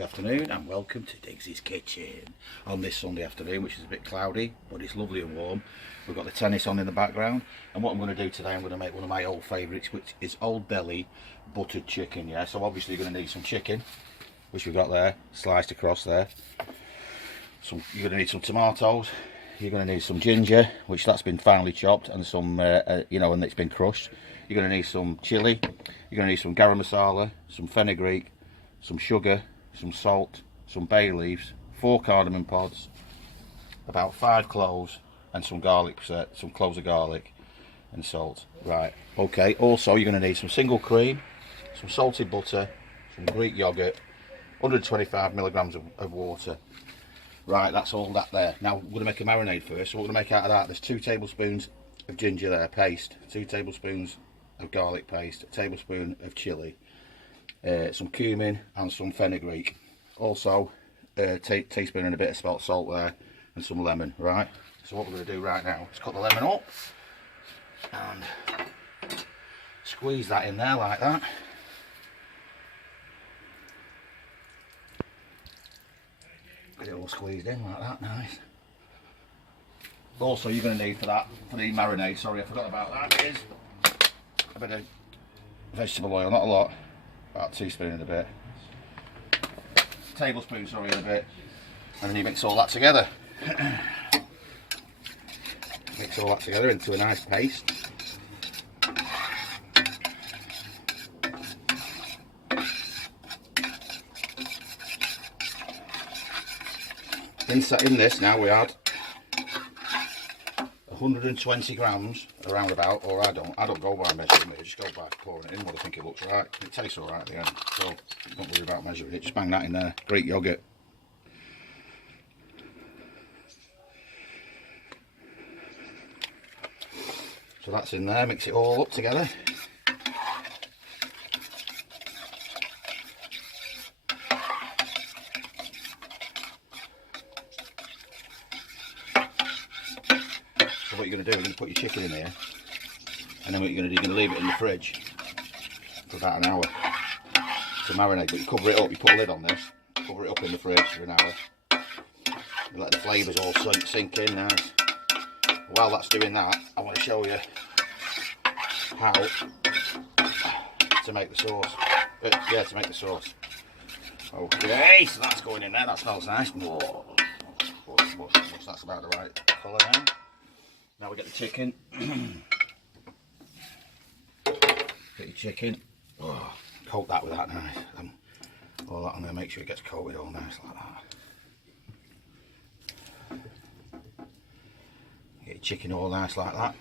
good afternoon and welcome to Digsy's Kitchen on this Sunday afternoon, which is a bit cloudy but it's lovely and warm. We've got the tennis on in the background, and what I'm going to do today, I'm going to make one of my old favourites, which is Old Dehli buttered chicken. Yeah, so obviously you're going to need some chicken, which we've got there sliced across there. You're going to need some tomatoes, you're going to need some ginger, which that's been finely chopped, and some and it's been crushed. You're going to need some chilli, you're going to need some garam masala, some fenugreek, some sugar, some salt, some bay leaves, 4 cardamom pods, about 5 cloves, and some garlic, some cloves of garlic and salt. Right, okay. Also you're going to need some single cream, some salted butter, some Greek yogurt, 125 milligrams of water. Right, that's all that there. Now we're going to make a marinade first. So what we're going to make out of that, there's 2 tablespoons of ginger there, paste, 2 tablespoons of garlic paste, a tablespoon of chilli, some cumin and some fenugreek. Also a teaspoon and a bit of spelt salt there, and some lemon. Right, so what we're going to do right now is cut the lemon up and squeeze that in there like that. Get it all squeezed in like that, nice. Also you're going to need for the marinade, sorry I forgot about that, is a bit of vegetable oil, not a lot, about a teaspoon and a bit, tablespoon sorry and a bit, and then you mix all that together. Mix all that together into a nice paste. In this now we add 120 grams around about, or I don't go by measuring it, I just go by pouring it in what I think it looks right. It tastes alright at the end, so don't worry about measuring it, just bang that in there. Greek yogurt. So that's in there, mix it all up together. So what you're going to do, you're going to put your chicken in here, and then what you're going to do, you're going to leave it in the fridge for about an hour to marinate. But you cover it up, you put a lid on this, cover it up in the fridge for an hour, and let the flavours all sink in nice. While that's doing that, I want to show you how to make the sauce. Yeah, to make the sauce. Okay, so that's going in there, that smells nice. Whoa. That's about the right colour now. Now we get the chicken. Get your chicken. Oh, coat that with that nice. All that, I'm going to make sure it gets coated all nice like that. Get your chicken all nice like that.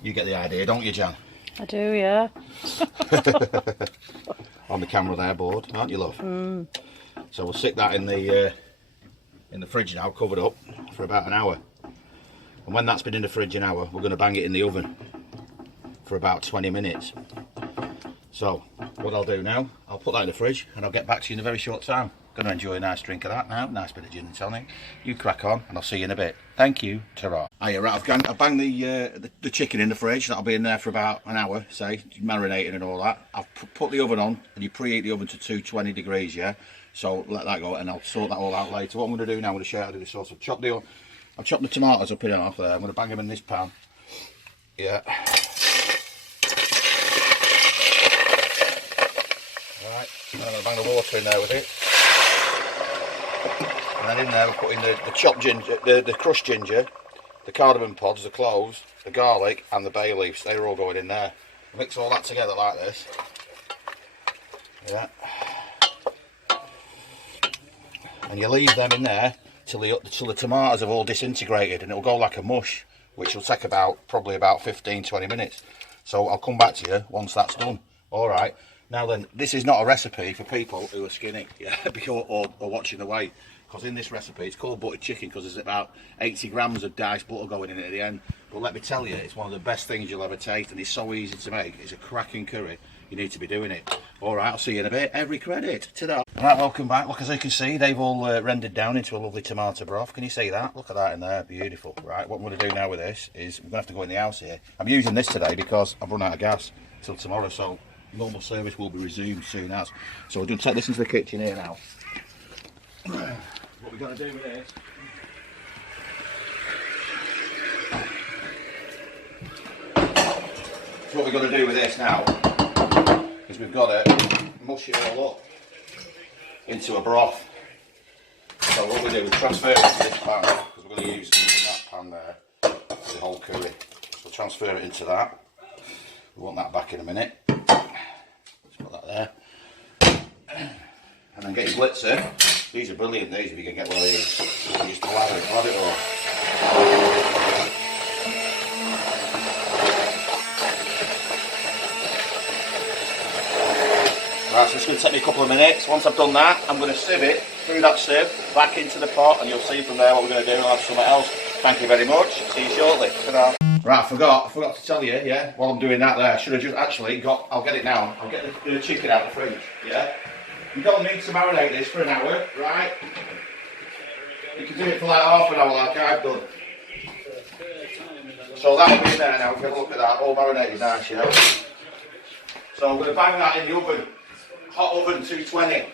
You get the idea, don't you, Jan? I do, yeah. On the camera there, bored, aren't you, love? Mm. So we'll stick that in the fridge now, covered up for about an hour. And when that's been in the fridge an hour, we're going to bang it in the oven for about 20 minutes. So what I'll do now, I'll put that in the fridge and I'll get back to you in a very short time. Going to enjoy a nice drink of that now, nice bit of gin and tonic. You crack on and I'll see you in a bit. Thank you, ta-ra. Hiya, right, I've banged the chicken in the fridge. That'll be in there for about an hour, say, marinating and all that. I've put the oven on, and you preheat the oven to 220 degrees, yeah? So let that go and I'll sort that all out later. What I'm going to do now, I'm going to show you how to do the sauce. I've chopped the tomatoes up in half there. I'm going to bang them in this pan. Yeah. Alright, I'm going to bang the water in there with it. And then in there we're putting the chopped ginger, the crushed ginger, the cardamom pods, the cloves, the garlic and the bay leaves. They're all going in there. Mix all that together like this. Yeah. And you leave them in there till the tomatoes have all disintegrated, and it'll go like a mush, which will take probably about 15-20 minutes. So I'll come back to you once that's done. Alright. Now then, this is not a recipe for people who are skinny, yeah, or watching the weight. Because in this recipe, it's called buttered chicken because there's about 80 grams of diced butter going in it at the end. But let me tell you, it's one of the best things you'll ever taste, and it's so easy to make. It's a cracking curry. You need to be doing it. Alright, I'll see you in a bit. Every credit. Ta-da. Right, welcome back. Look, as you can see, they've all rendered down into a lovely tomato broth. Can you see that? Look at that in there, beautiful. Right, what I'm going to do now with this is we're going to have to go in the house here. I'm using this today because I've run out of gas till tomorrow, so normal service will be resumed soon as. So we're going to take this into the kitchen here now. What we're going to do with this, so what we're going to do with this now is we've got to mush it all up into a broth. So what we do, we transfer it to this pan, because we're going to use that pan there for the whole curry. So transfer it into that. We want that back in a minute. Let's put that there. And then get your blitzer. These are brilliant, these, if you can get one of these. You just lad it all. Right, so it's going to take me a couple of minutes. Once I've done that, I'm going to sieve it through that sieve, back into the pot, and you'll see from there what we're going to do. I'll have something else. Thank you very much. See you shortly. Ta-da. Right, I forgot to tell you, yeah, while I'm doing that there, I should have just actually I'll get it now. I'll get the chicken out of the fridge, yeah. You don't need to marinate this for an hour, right? You can do it for like half an hour like I've done. So that'll be in there now. Have a look at that, all marinated nice, yeah. So I'm going to bang that in the oven. Hot oven 220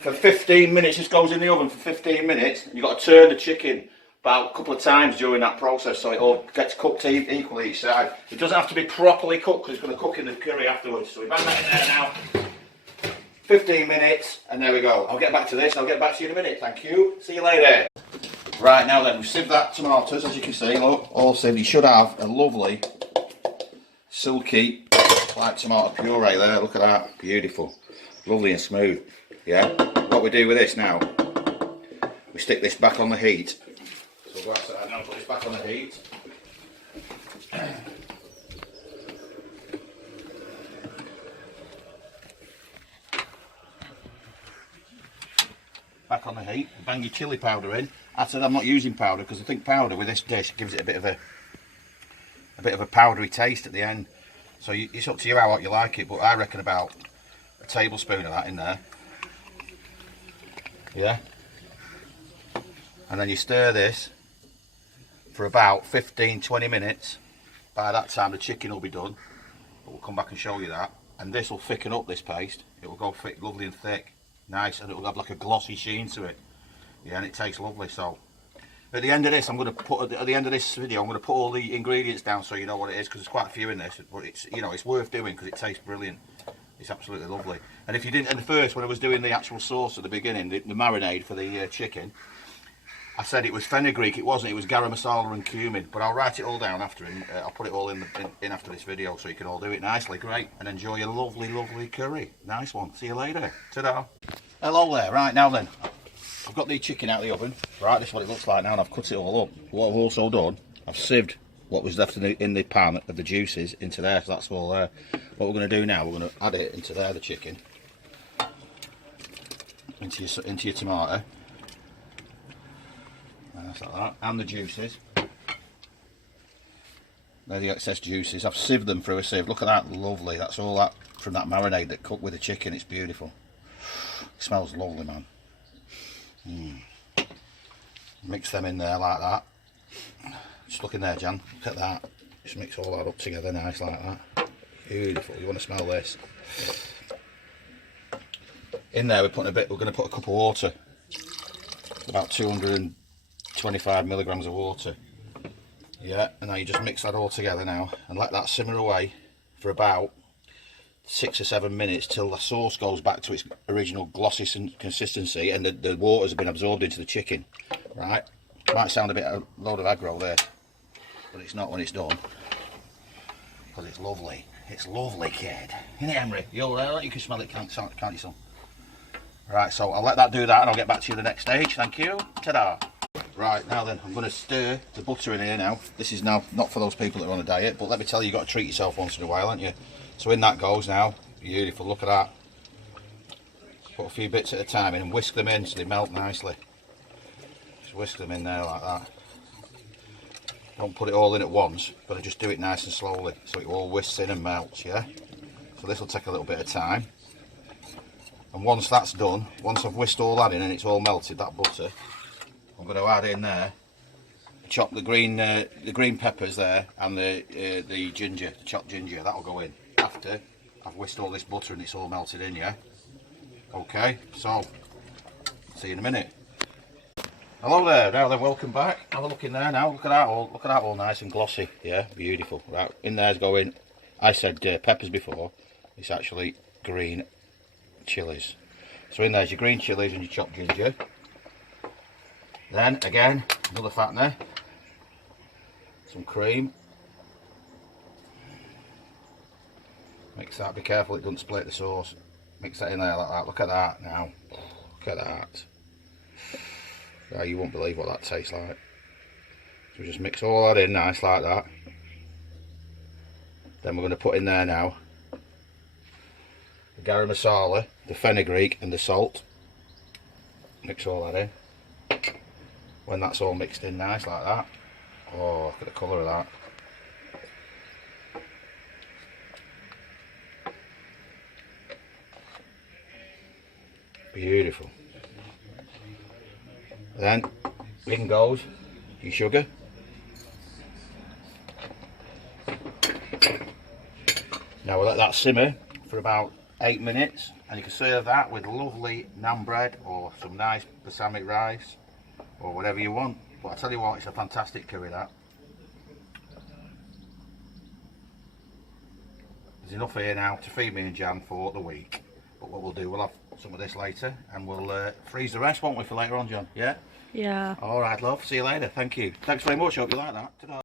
for 15 minutes. This goes in the oven for 15 minutes. You've got to turn the chicken about a couple of times during that process so it all gets cooked equally each side. It doesn't have to be properly cooked because it's going to cook in the curry afterwards. So we bang that in there now. 15 minutes, and there we go. I'll get back to this. I'll get back to you in a minute. Thank you. See you later. Right, now then, we've sieved that tomatoes, as you can see. Look, all sieved. You should have a lovely, silky, like tomato puree there. Look at that. Beautiful. Lovely and smooth. Yeah. What we do with this now, we stick this back on the heat. So we'll go outside now and put this back on the heat. Back on the heat. Bang your chilli powder in. I said I'm not using powder because I think powder with this dish gives it a bit of a powdery taste at the end. So it's up to you how you like it, but I reckon about a tablespoon of that in there. Yeah. And then you stir this for about 15-20 minutes. By that time the chicken will be done. But we'll come back and show you that. And this will thicken up this paste. It will go thick, lovely and thick. Nice, and it will have like a glossy sheen to it. Yeah, and it tastes lovely. So at the end of this, I'm going to put at the end of this video, I'm going to put all the ingredients down so you know what it is, because there's quite a few in this. But it's, you know, it's worth doing because it tastes brilliant. It's absolutely lovely. And if you didn't, at first when I was doing the actual sauce at the beginning, the marinade for the chicken, I said it was fenugreek. It wasn't. It was garam masala and cumin. But I'll write it all down after, and I'll put it all in after this video so you can all do it nicely. Great, and enjoy your lovely, lovely curry. Nice one. See you later. Ta-da. Hello there. Right, now then, I've got the chicken out of the oven. Right, this is what it looks like now, and I've cut it all up. What I've also done, I've sieved what was left in the pan of the juices into there, so that's all there. What we're going to do now, we're going to add it into there, the chicken, into your tomato, and that's like that, and the juices. They're the excess juices. I've sieved them through a sieve. Look at that, lovely. That's all that from that marinade that cooked with the chicken. It's beautiful. It smells lovely, man. Mix them in there like that. Just look in there, Jan. Look at that. Just mix all that up together nice like that. Beautiful. You want to smell this? In there we're going to put a cup of water. About 225 milligrams of water. Yeah, and now you just mix that all together now and let that simmer away for about 6 or 7 minutes till the sauce goes back to its original glossy consistency and the water's been absorbed into the chicken. Right? Might sound a load of aggro there, but it's not when it's done. Because it's lovely. It's lovely, kid. Isn't it, Emery? You can smell it, can't you, son? Right, so I'll let that do that and I'll get back to you the next stage. Thank you. Ta-da. Right, now then, I'm going to stir the butter in here now. This is now not for those people that are on a diet, but let me tell you, you've got to treat yourself once in a while, haven't you? So in that goes now. Beautiful, look at that. Put a few bits at a time in and whisk them in so they melt nicely. Just whisk them in there like that. Don't put it all in at once, but I just do it nice and slowly so it all whisks in and melts, yeah? So this will take a little bit of time. And once that's done, once I've whisked all that in and it's all melted, that butter, I'm going to add in there, chop the green peppers there, and the ginger, the chopped ginger. That'll go in after I've whisked all this butter and it's all melted in. Yeah. Okay. So, see you in a minute. Hello there. Now then, welcome back. Have a look in there now. Look at that all. Look at that all nice and glossy. Yeah, beautiful. Right, in there's going. I said peppers before. It's actually green chilies. So in there's your green chilies and your chopped ginger. Then again, another fattener. Some cream. Mix that. Be careful it doesn't split the sauce. Mix that in there like that. Look at that now. Look at that. Yeah, you won't believe what that tastes like. So we just mix all that in nice like that. Then we're going to put in there now the garam masala, the fenugreek and the salt. Mix all that in. When that's all mixed in nice like that. Oh, look at the colour of that. Beautiful. Then in goes your sugar. Now we'll let that simmer for about 8 minutes, and you can serve that with lovely naan bread or some nice balsamic rice or whatever you want. But I tell you what, it's a fantastic curry that. There's enough here now to feed me and Jan for the week. But what we'll do, we'll have some of this later and we'll freeze the rest, won't we, for later on, John? Yeah? Yeah. Alright, love. See you later. Thank you. Thanks very much. Hope you like that. Ta-da.